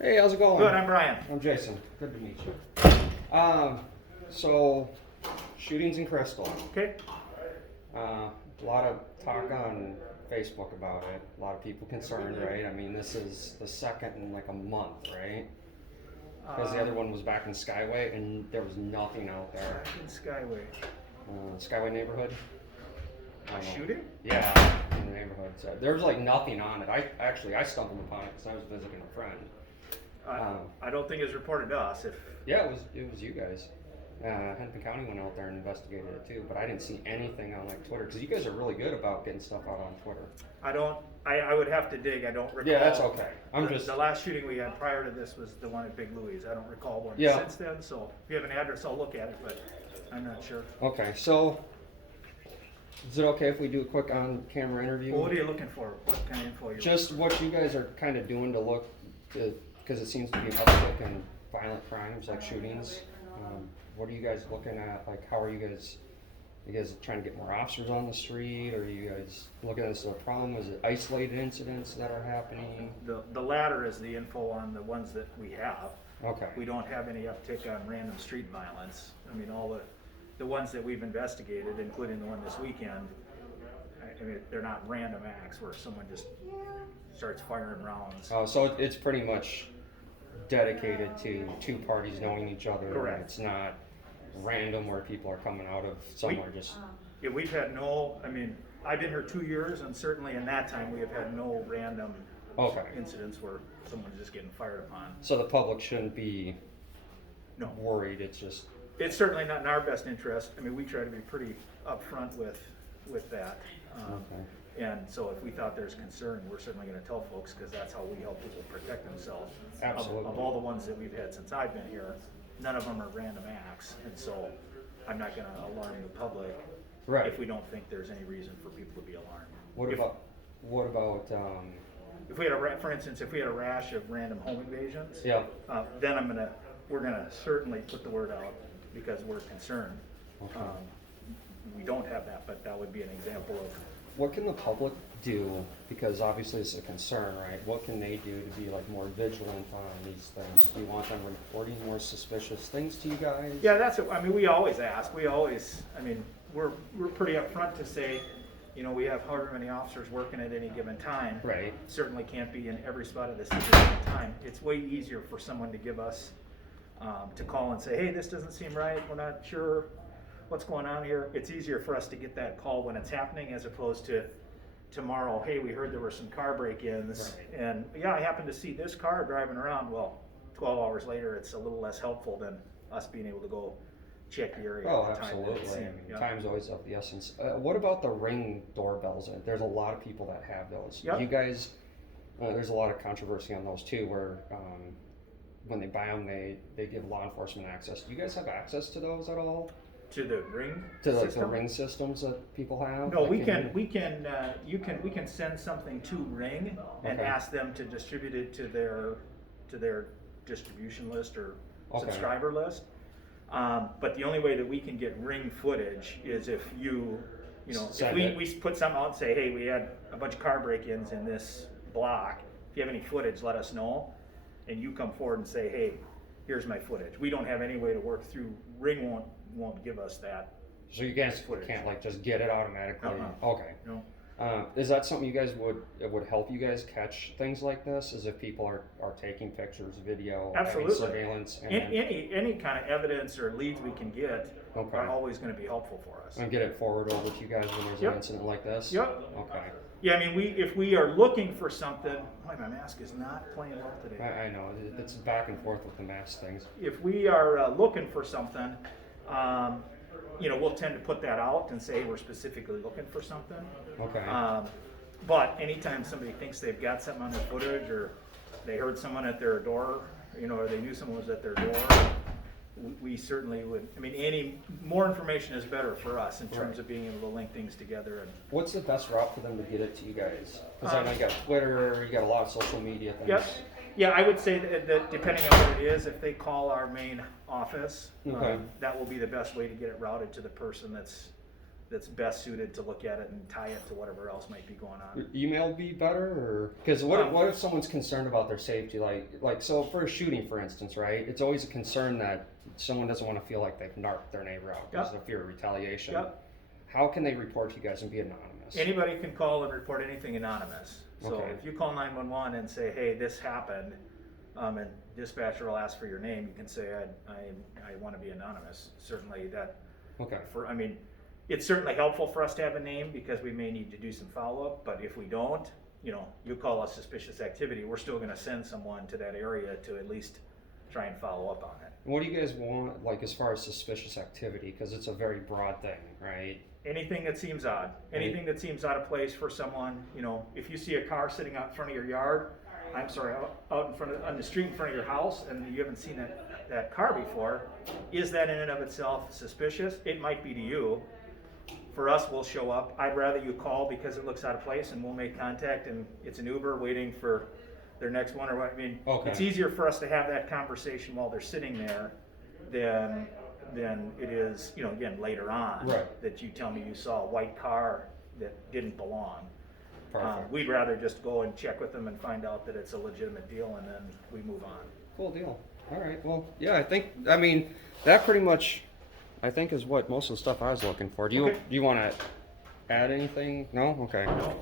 Hey, how's it going? Good, I'm Brian. I'm Jason. Good to meet you. So shootings in Crystal. Okay. A lot of talk on Facebook about it. A lot of people concerned, right? I mean, this is the second in like a month, right? Because the other one was back in Skyway, and there was nothing out there. Back in Skyway. Skyway neighborhood. I don't know. Shooting? Yeah, in the neighborhood. So there was like nothing on it. I stumbled upon it because I was visiting a friend. I don't think it's reported to us. Yeah, it was you guys. Hennepin County went out there and investigated it too, but I didn't see anything on like Twitter because you guys are really good about getting stuff out on Twitter. I would have to dig. I don't recall. Yeah, that's okay. The last shooting we had prior to this was the one at Big Louie's. I don't recall one Yeah. since then. So if you have an address, I'll look at it, but I'm not sure. Okay, so is it okay if we do a quick on-camera interview? Well, what are you looking for? What kind of info? Just what you guys are kind of doing to look, because it seems to be an uptick in violent crimes like shootings. What are you guys looking at? Like, how are you guys? You guys trying to get more officers on the street? Or are you guys looking at this as a problem? Is it isolated incidents that are happening? The latter is the info on the ones that we have. Okay. We don't have any uptick on random street violence. I mean, all the ones that we've investigated, including the one this weekend, I mean, they're not random acts where someone just starts firing rounds. Oh, so it's pretty much dedicated to two parties knowing each other. Correct. It's not random where people are coming out of somewhere just. Yeah, we've had I mean, I've been here 2 years, and certainly in that time, we have had no random Okay. incidents where someone's just getting fired upon. So the public shouldn't be No. worried. It's just. It's certainly not in our best interest. I mean, we try to be pretty upfront with that. Okay. And so if we thought there's concern, we're certainly gonna tell folks, because that's how we help people protect themselves. Absolutely. Of all the ones that we've had since I've been here, none of them are random acts, and so I'm not gonna alarm the public Right. if we don't think there's any reason for people to be alarmed. What If- about? What about? If we had for instance, if we had a rash of random home invasions, Yeah. then we're gonna certainly put the word out because we're concerned. Okay. We don't have that, but that would be an example of. What can the public do? Because obviously it's a concern, right? What can they do to be like more vigilant on these things? Do you want them reporting more suspicious things to you guys? Yeah, I mean, we always ask, I mean, we're pretty upfront to say, you know, we have however many officers working at any given time. Right. Certainly can't be in every spot of the city at the time. It's way easier for someone to give us, to call and say, hey, this doesn't seem right, we're not sure what's going on here. It's easier for us to get that call when it's happening as opposed to tomorrow, hey, we heard there were some car break-ins. Right. And yeah, I happened to see this car driving around. Well, 12 hours later, it's a little less helpful than us being able to go check the area Oh, at the time. absolutely. I mean, Yeah. time's always of the essence. What about the Ring doorbells? There's a lot of people that have those. Yep. You guys, there's a lot of controversy on those too, where when they buy them, they give law enforcement access. Do you guys have access to those at all? To the Ring To like system? the Ring systems that people have? No, Like, we can send something to Ring and Okay. ask them to distribute it to their distribution list or Okay. subscriber list. But the only way that we can get Ring footage is if you know, if Send it. we put something out and say, hey, we had a bunch of car break-ins in this block. If you have any footage, let us know. And you come forward and say, hey, here's my footage. We don't have any way to work through, Ring won't give us that. So you guys Footage. can't like just get it automatically? Uh-uh. Okay. No. Is that something you guys would help you guys catch things like this? Is if people are taking pictures, video, having Absolutely. surveillance, and Any kind of evidence or leads we can get Okay. are always going to be helpful for us. get it forward over to you guys when there's Yep. an incident like this? Yep. Okay. Yeah, I mean, if we are looking for something, boy, my mask is not playing well today. I know it's back and forth with the mask things. If we are looking for something, you know, we'll tend to put that out and say we're specifically looking for something. Okay. But anytime somebody thinks they've got something on their footage, or they heard someone at their door, you know, or they knew someone was at their door, we certainly would. I mean, any more information is better for us in terms Right. of being able to link things together. And What's the best route for them to get it to you guys? Because I know you got Twitter, you got a lot of social media things. Yep. Yeah, I would say that depending on what it is, if they call our main office, Okay. that will be the best way to get it routed to the person that's that's best suited to look at it and tie it to whatever else might be going on. Email be better, or because what if someone's concerned about their safety, like so for a shooting, for instance, right? It's always a concern that someone doesn't want to feel like they've narked their neighbor out because of fear of retaliation. Yep. How can they report to you guys and be anonymous? Anybody can call and report anything anonymous. So Okay. if you call 911 and say, hey, this happened, and dispatcher will ask for your name, you can say, I want to be anonymous. Certainly that, Okay. I mean, it's certainly helpful for us to have a name because we may need to do some follow-up, but if we don't, you know, you call us suspicious activity, we're still gonna send someone to that area to at least try and follow up on it. What do you guys want, like, as far as suspicious activity? Because it's a very broad thing, right? Anything that seems odd, anything that seems out of place for someone, you know, if you see a car sitting out in front of your yard, out in front of, on the street in front of your house, and you haven't seen that car before, is that in and of itself suspicious? It might be to you. For us, we'll show up. I'd rather you call because it looks out of place, and we'll make contact, and it's an Uber waiting for their next one, or what, I mean, Okay. it's easier for us to have that conversation while they're sitting there than it is, you know, again, later on. Right. That you tell me you saw a white car that didn't belong. Perfect. We'd rather just go and check with them and find out that it's a legitimate deal, and then we move on. Cool deal. All right. Well, yeah, I mean, that pretty much, I think, is what most of the stuff I was looking for. Do Okay. you want to add anything? No? Okay. No,